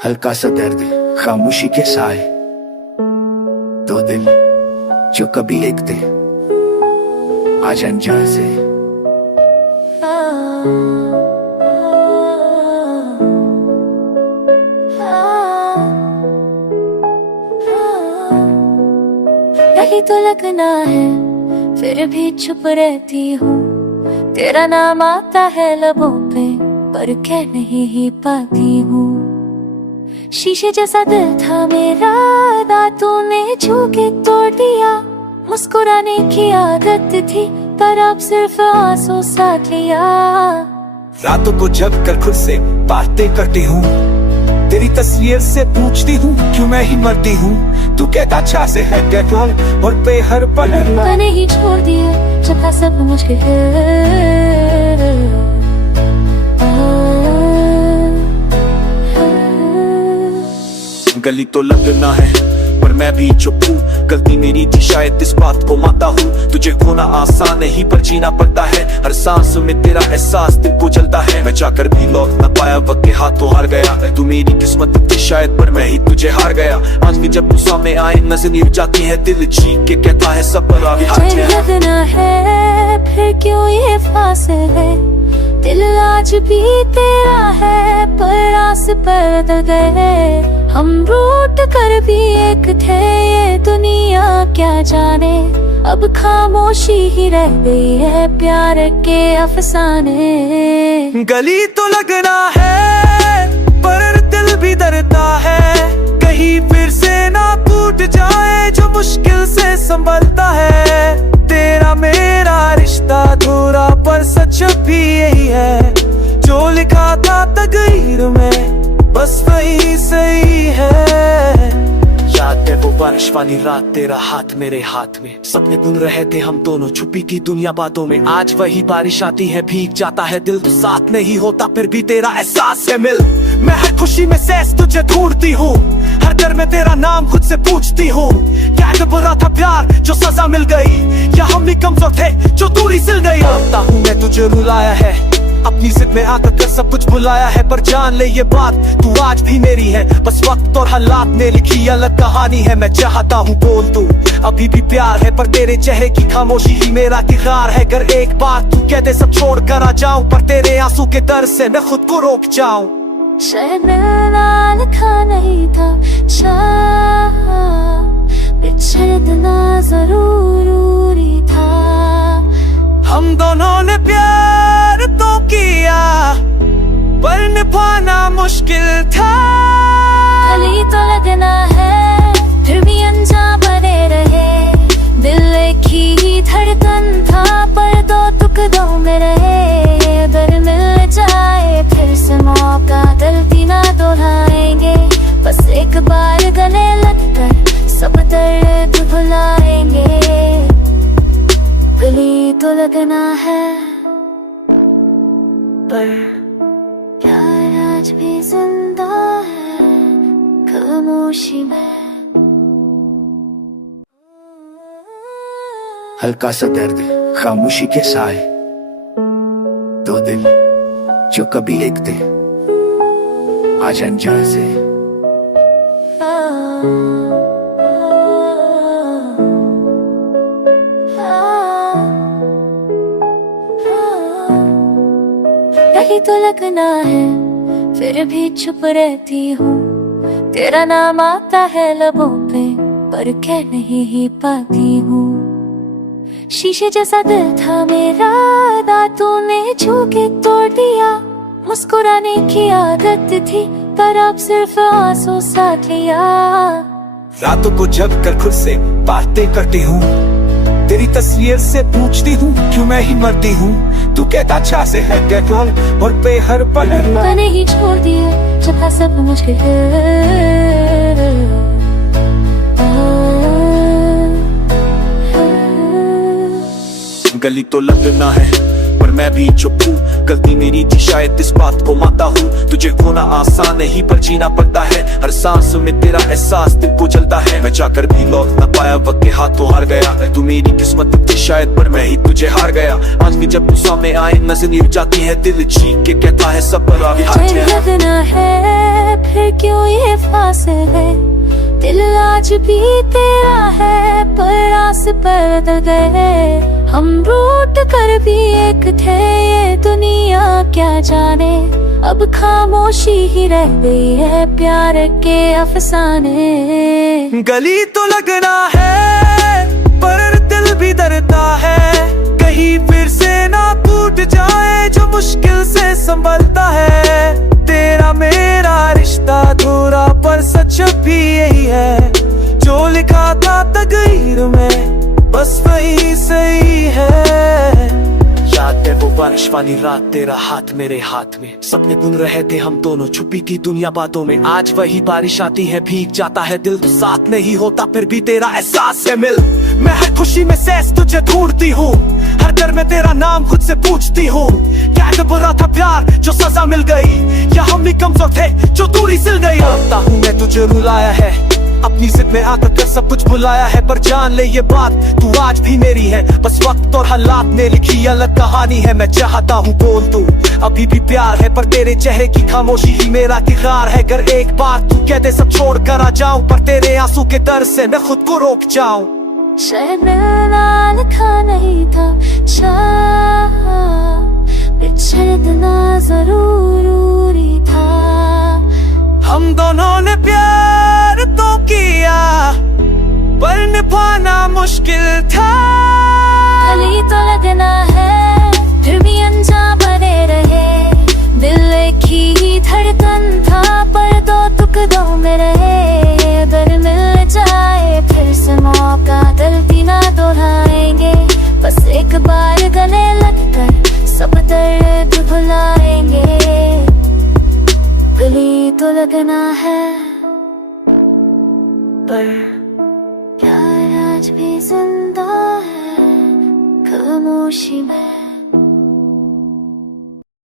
हल्का सा दर्द, खामोशी के साए, दो दिल जो कभी एक थे, आज अनजान से। यही तो लगना है, फिर भी चुप रहती हूँ। तेरा नाम आता है लबों पे, पर कह नहीं ही पाती हूँ। शीशे जैसा दिल था मेरा, दांतों ने छू के तोड़ दिया। मुस्कुराने की आदत थी, पर अब सिर्फ आंसू साथ लिया। रातों को जग कर खुद से बातें करती हूँ, तेरी तस्वीर से पूछती हूँ क्यों मैं ही मरती हूँ। तू कहता अच्छा से है कहल और पे हर पल मैंने ही छोड़ दिया जब था सब मुश्किल गली तो लगना है, पर मैं भी चुप हूँ। गलती मेरी थी शायद, इस बात को मानता हूँ। तुझे खोना आसान नहीं, पर जीना पड़ता है। हर सांस में तेरा एहसास दिल को जलता है। मैं चाहकर भी लौट न पाया, वक्त के हाथों हार गया। तू मेरी किस्मत थी शायद, पर मैं ही तुझे हार गया। आज भी जब तू सामने आए नजर नहीं जाती है, दिल चीख के कहता है सब पर आगे हाथ लगना है, फिर क्यों ये फासले। दिल आज भी तेरा है, पर आस पर बदल गए। हम रूठ कर भी एक थे, ये दुनिया क्या जाने। अब खामोशी ही रह गई है, प्यार के अफसाने। गली तो लगना है, पर दिल भी डरता है। कहीं फिर से ना टूट जाए जो मुश्किल से संभलता है। तेरा मेरा रिश्ता अधूरा, पर सच भी यही है। जो लिखा था तकदीर में, बस वही सही है। याद है वो बारिश वाली रात, तेरा हाथ मेरे हाथ में। सपने बुन रहे थे हम दोनों, छुपी थी दुनिया बातों में। आज वही बारिश आती है, भीग जाता है दिल। तो साथ नहीं होता फिर भी तेरा एहसास है मिल। मैं हर खुशी में सहज तुझे ढूंढती हूँ, हर डर में तेरा नाम खुद से पूछती हूँ। क्या तो बुरा था प्यार जो सजा मिल गई, या हम ही कमजोर थे जो दूरी सिल गई। मानता हूँ मैं तुझे रुलाया है, अपनी जिद में आकर कर सब कुछ भुलाया है। पर जान ले ये बात, तू आज भी मेरी है। बस वक्त और हालात ने लिखी अलग कहानी है। मैं चाहता हूँ बोल दूं, अभी भी प्यार है, पर तेरे चेहरे की खामोशी ही मेरा किरदार है। अगर एक बार तू कहते सब छोड़ कर आ जाऊं, पर तेरे आंसू के दर्द से मैं खुद को रोक जाऊं। शायद मिलना लिखा नहीं था, बिछड़ना जरूरी था। हम दोनों ने प्यार तो किया, पर निभाना मुश्किल था। गली तो लगना है, फिर भी अनजान बने रहे। दिल एक ही धड़कन था, पर दो टुकड़ों में रहे। अगर मिल जाए फिर से मौका, गलती ना दोहराएंगे। बस एक बार गले लगकर सब दर्द भुलाएंगे। गली तो लगना है, पर प्यार आज भी जिंदा है खामोशी में। हल्का सा दर्द, खामोशी के साए, दो दिल जो कभी एक थे, आज अनजान से। यही तो लगना है, फिर भी चुप रहती हूँ। तेरा नाम आता है लबों पे, पर कह नहीं ही पाती हूँ। शीशे जैसा दिल था मेरा, दांतों ने छू के तोड़ दिया। मुस्कुराने की आदत थी, पर अब सिर्फ आंसू साथ लिया। रातों को जग कर खुद से बातें करती हूँ, तेरी तस्वीर से पूछती हूँ क्यों मैं ही मरती हूँ। तू कहता अच्छा से है कहल और पे हर पल मैंने ही छोड़ दिया जब था सब मुश्किल गली तो लगना है, पर मैं भी चुप हूँ। गलती मेरी थी शायद, इस बात को मानता हूँ। तुझे खोना आसान नहीं, पर जीना पड़ता है। हर सांस में तेरा एहसास दिल को जलता है। मैं चाहकर भी लौट न पाया, वक्त के हाथों हार गया। तू मेरी किस्मत थी शायद, पर मैं ही तुझे हार गया। आज भी जब तू सामने आए नजर नहीं जाती है, दिल चीख के कहता है सब पर आगे हाथ लगना है, फिर क्यों ये से है। दिल आज भी तेरा है पर आस पर बदल गए। हम रूठ कर भी एक थे, ये दुनिया क्या जाने। अब खामोशी ही रह गई है प्यार के अफसाने। गली तो लगना है पर दिल भी डरता है, कहीं फिर से ना टूट जाए जो मुश्किल से संभलता है। तेरा मेरा रिश्ता अधूरा पर सच भी यही है, जो लिखा था तकदीर में बस वही सही है। याद है वो बारिश वाली रात, तेरा हाथ मेरे हाथ में, सपने बुन रहे थे हम दोनों, छुपी थी दुनिया बातों में। आज वही बारिश आती है, भीग जाता है दिल, तो साथ नहीं होता फिर भी तेरा एहसास है मिल। मैं हर खुशी में सहज तुझे ढूंढती हूँ, हर डर में तेरा नाम खुद से पूछती हूँ। क्या बुरा था प्यार जो सजा मिल गई, या हम ही कमजोर थे जो दूरी सिल गई। लगता हूँ मैं तुझे रुलाया है, अपनी जिद में आकर कर सब कुछ बुलाया है, पर जान ले ये बात तू आज भी मेरी है। बस वक्त और हालात ने लिखी अलग कहानी है। मैं चाहता हूँ बोल तू अभी भी प्यार है, पर तेरे चेहरे की खामोशी ही मेरा किरदार है। अगर एक बार तू कह दे सब छोड़ कर आ जाऊं, पर तेरे आंसू के डर से मैं खुद को रोक जाऊं। शायद मिलना लिखा नहीं था, बिछड़ना जरूरी था। हम दोनों ने प्यार तो किया पर निभाना मुश्किल था। गली तो लगना है फिर भी अनजान बने रहे। दिल एक ही धड़कन था पर दो टुकड़ों में रहे। अगर मिल जाए फिर से मौका, गलती ना दोहराएंगे, बस एक बार गले लगकर सब दर्द भुलाएंगे। गली तो लगना है पर प्यार आज भी जिंदा है खामोशी में।